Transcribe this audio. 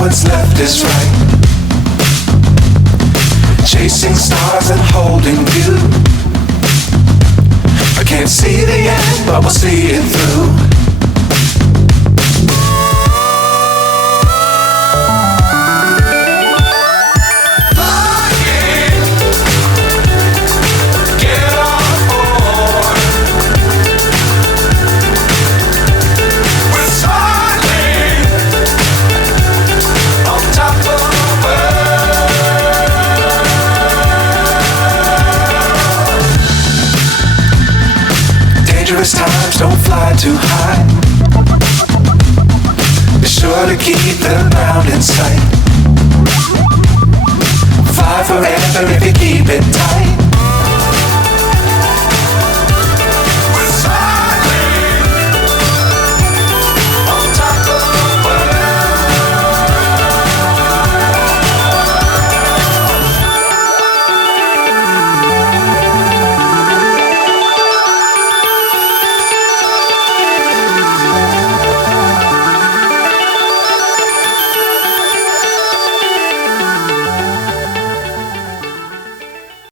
what's left is right. Chasing stars and holding you. I can't see the end, but we'll see it through. Dangerous times, don't fly too high. Be sure to keep the ground in sight. Fly forever if you keep it tight.